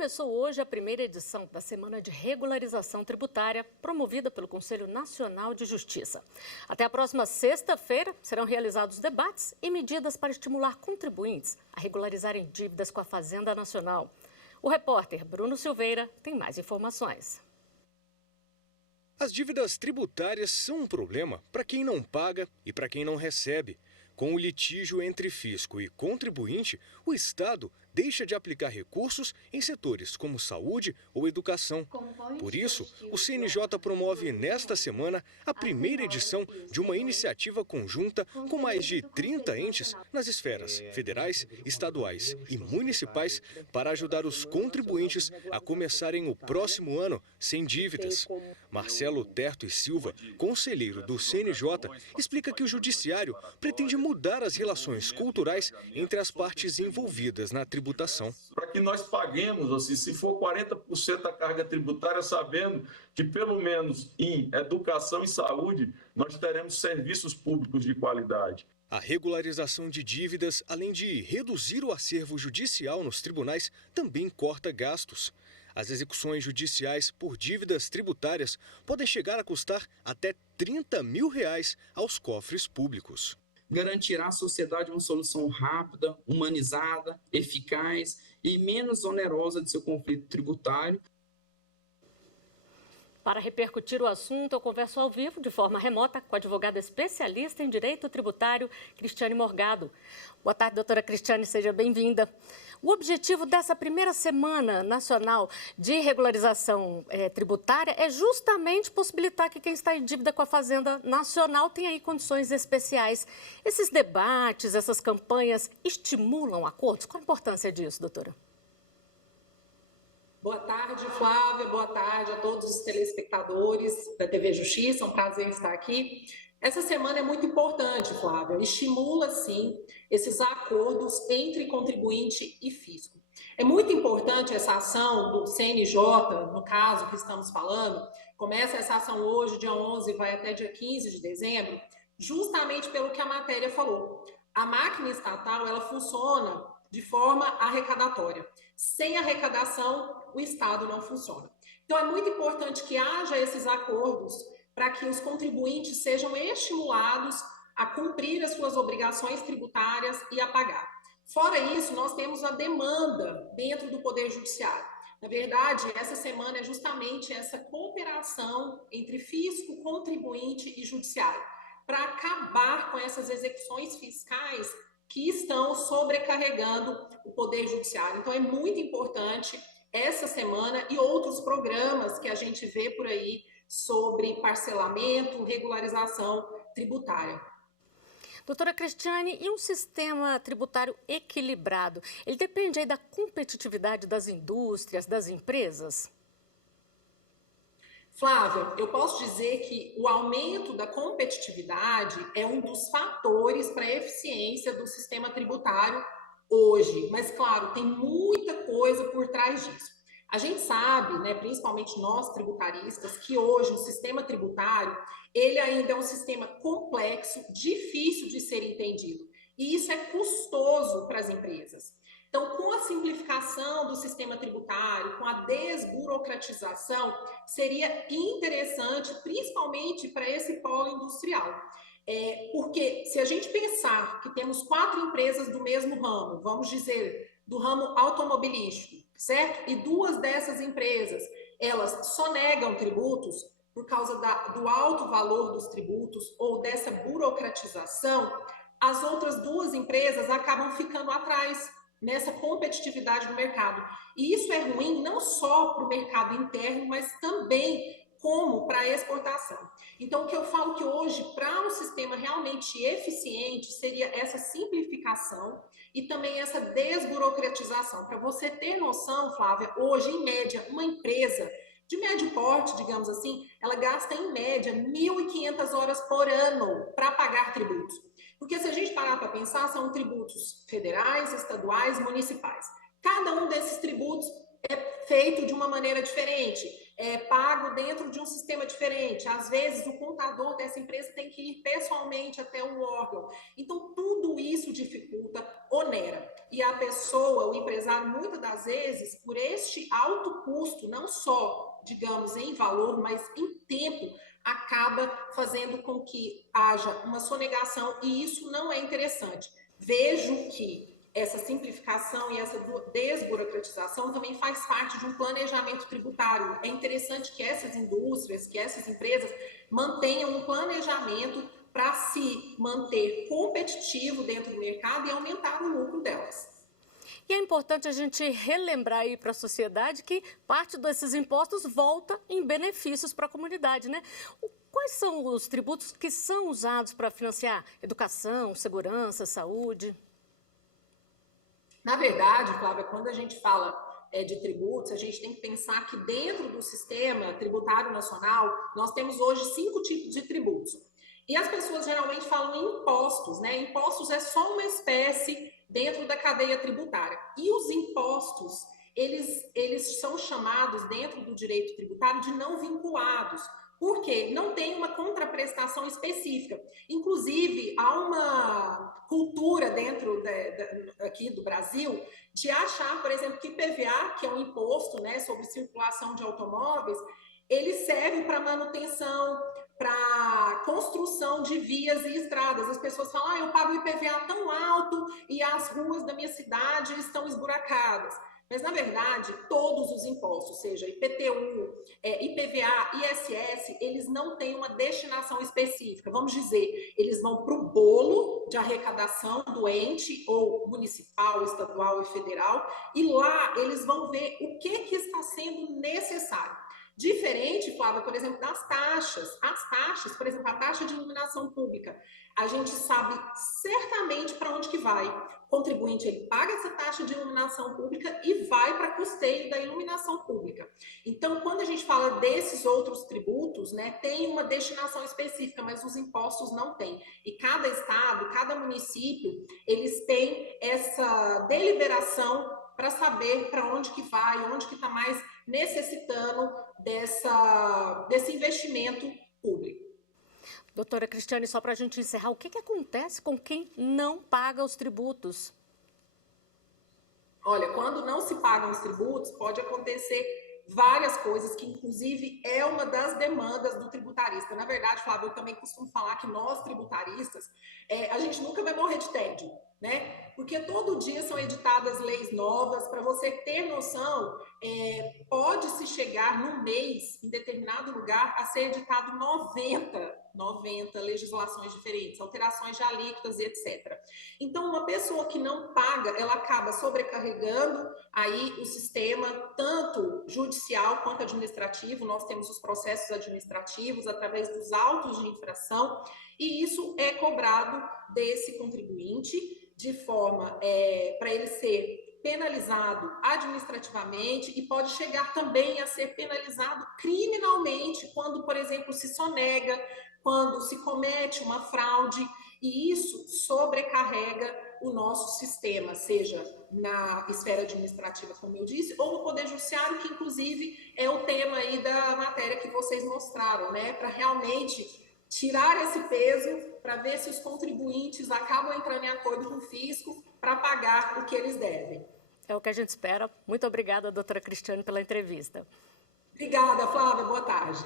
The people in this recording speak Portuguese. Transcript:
Começou hoje a primeira edição da Semana de Regularização Tributária, promovida pelo Conselho Nacional de Justiça. Até a próxima sexta-feira serão realizados debates e medidas para estimular contribuintes a regularizarem dívidas com a Fazenda Nacional. O repórter Bruno Silveira tem mais informações. As dívidas tributárias são um problema para quem não paga e para quem não recebe. Com o litígio entre fisco e contribuinte, o Estado deixa de aplicar recursos em setores como saúde ou educação. Por isso, o CNJ promove nesta semana a primeira edição de uma iniciativa conjunta com mais de 30 entes nas esferas federais, estaduais e municipais para ajudar os contribuintes a começarem o próximo ano sem dívidas. Marcelo Terto e Silva, conselheiro do CNJ, explica que o Judiciário pretende mudar as relações culturais entre as partes envolvidas na tributação. Para que nós paguemos, assim, se for 40% da carga tributária, sabendo que pelo menos em educação e saúde nós teremos serviços públicos de qualidade. A regularização de dívidas, além de reduzir o acervo judicial nos tribunais, também corta gastos. As execuções judiciais por dívidas tributárias podem chegar a custar até R$30 mil aos cofres públicos. Garantirá à sociedade uma solução rápida, humanizada, eficaz e menos onerosa de seu conflito tributário. Para repercutir o assunto, eu converso ao vivo, de forma remota, com a advogada especialista em direito tributário, Cristiane Morgado. Boa tarde, doutora Cristiane, seja bem-vinda. O objetivo dessa primeira Semana Nacional de Regularização Tributária é justamente possibilitar que quem está em dívida com a Fazenda Nacional tenha aí condições especiais. Esses debates, essas campanhas estimulam acordos? Qual a importância disso, doutora? Boa tarde, Flávia. Boa tarde a todos os telespectadores da TV Justiça. É um prazer estar aqui. Essa semana é muito importante, Flávia. Estimula, sim, esses acordos entre contribuinte e fisco. É muito importante essa ação do CNJ, no caso que estamos falando. Começa essa ação hoje, dia 11, vai até dia 15 de dezembro, justamente pelo que a matéria falou. A máquina estatal, ela funciona de forma arrecadatória. Sem arrecadação, o Estado não funciona. Então, é muito importante que haja esses acordos para que os contribuintes sejam estimulados a cumprir as suas obrigações tributárias e a pagar. Fora isso, nós temos a demanda dentro do Poder Judiciário. Na verdade, essa semana é justamente essa cooperação entre fisco, contribuinte e judiciário, para acabar com essas execuções fiscais que estão sobrecarregando o Poder Judiciário. Então, é muito importante essa semana e outros programas que a gente vê por aí sobre parcelamento, regularização tributária. Doutora Cristiane, e um sistema tributário equilibrado? Ele depende aí da competitividade das indústrias, das empresas? Flávia, eu posso dizer que o aumento da competitividade é um dos fatores para a eficiência do sistema tributário hoje, mas claro, tem muita coisa por trás disso. A gente sabe, né, principalmente nós tributaristas, que hoje o sistema tributário, ele ainda é um sistema complexo, difícil de ser entendido, e isso é custoso para as empresas. Então, com a simplificação do sistema tributário, com a desburocratização, seria interessante, principalmente para esse polo industrial. Porque se a gente pensar que temos 4 empresas do mesmo ramo, vamos dizer, do ramo automobilístico, certo? E 2 dessas empresas, elas sonegam tributos por causa do alto valor dos tributos ou dessa burocratização, as outras 2 empresas acabam ficando atrás nessa competitividade do mercado. E isso é ruim não só para o mercado interno, mas também como para a exportação. Então, o que eu falo que hoje, para um sistema realmente eficiente, seria essa simplificação e também essa desburocratização. Para você ter noção, Flávia, hoje, em média, uma empresa de médio porte, digamos assim, ela gasta, em média, 1.500 horas por ano para pagar tributos. Porque se a gente parar para pensar, são tributos federais, estaduais, municipais. Cada um desses tributos é feito de uma maneira diferente. pago dentro de um sistema diferente. Às vezes, o contador dessa empresa tem que ir pessoalmente até o órgão. Então, tudo isso dificulta, onera. E a pessoa, o empresário, muitas das vezes, por este alto custo, não só, digamos, em valor, mas em tempo, acaba fazendo com que haja uma sonegação, e isso não é interessante. Vejo que essa simplificação e essa desburocratização também faz parte de um planejamento tributário. É interessante que essas indústrias, que essas empresas mantenham um planejamento para se manter competitivo dentro do mercado e aumentar o lucro delas. E é importante a gente relembrar aí para a sociedade que parte desses impostos volta em benefícios para a comunidade, né? Quais são os tributos que são usados para financiar educação, segurança, saúde? Na verdade, Flávia, quando a gente fala de tributos, a gente tem que pensar que dentro do sistema tributário nacional, nós temos hoje 5 tipos de tributos. E as pessoas geralmente falam em impostos, né? Impostos é só uma espécie dentro da cadeia tributária. E os impostos, eles são chamados dentro do direito tributário de não vinculados. Por quê? Não tem uma contraprestação específica. Inclusive, há uma cultura dentro aqui do Brasil de achar, por exemplo, que IPVA, que é um imposto, né, sobre circulação de automóveis, ele serve para manutenção, para construção de vias e estradas. As pessoas falam, eu pago IPVA tão alto e as ruas da minha cidade estão esburacadas. Mas, na verdade, todos os impostos, seja IPTU, IPVA, ISS, eles não têm uma destinação específica. Vamos dizer, eles vão para o bolo de arrecadação do ente, ou municipal, estadual e federal, e lá eles vão ver o que está sendo necessário. Diferente, Flávia, por exemplo, das taxas. As taxas, por exemplo, a taxa de iluminação pública, a gente sabe certamente para onde que vai. O contribuinte, ele paga essa taxa de iluminação pública e vai para custeio da iluminação pública. Então, quando a gente fala desses outros tributos, né, tem uma destinação específica, mas os impostos não têm. E cada estado, cada município, eles têm essa deliberação para saber para onde que vai, onde que está mais necessitando desse investimento público. Doutora Cristiane, só para a gente encerrar, o que acontece com quem não paga os tributos? Olha, quando não se pagam os tributos, pode acontecer várias coisas, que inclusive é uma das demandas do tributarista. Na verdade, Flávio, eu também costumo falar que nós, tributaristas, a gente nunca vai morrer de tédio, né? Porque todo dia são editadas leis novas. Para você ter noção, pode-se chegar num mês, em determinado lugar, a ser editado 90 legislações diferentes, alterações de alíquotas e etc. Então, uma pessoa que não paga, ela acaba sobrecarregando aí o sistema, tanto judicial quanto administrativo. Nós temos os processos administrativos através dos autos de infração, e isso é cobrado desse contribuinte de forma para ele ser penalizado administrativamente, e pode chegar também a ser penalizado criminalmente quando, por exemplo, se sonega, quando se comete uma fraude, e isso sobrecarrega o nosso sistema, seja na esfera administrativa, como eu disse, ou no Poder Judiciário, que inclusive é o tema aí da matéria que vocês mostraram, né, para realmente tirar esse peso, para ver se os contribuintes acabam entrando em acordo com o fisco para pagar o que eles devem. É o que a gente espera. Muito obrigada, doutora Cristiane, pela entrevista. Obrigada, Flávia. Boa tarde.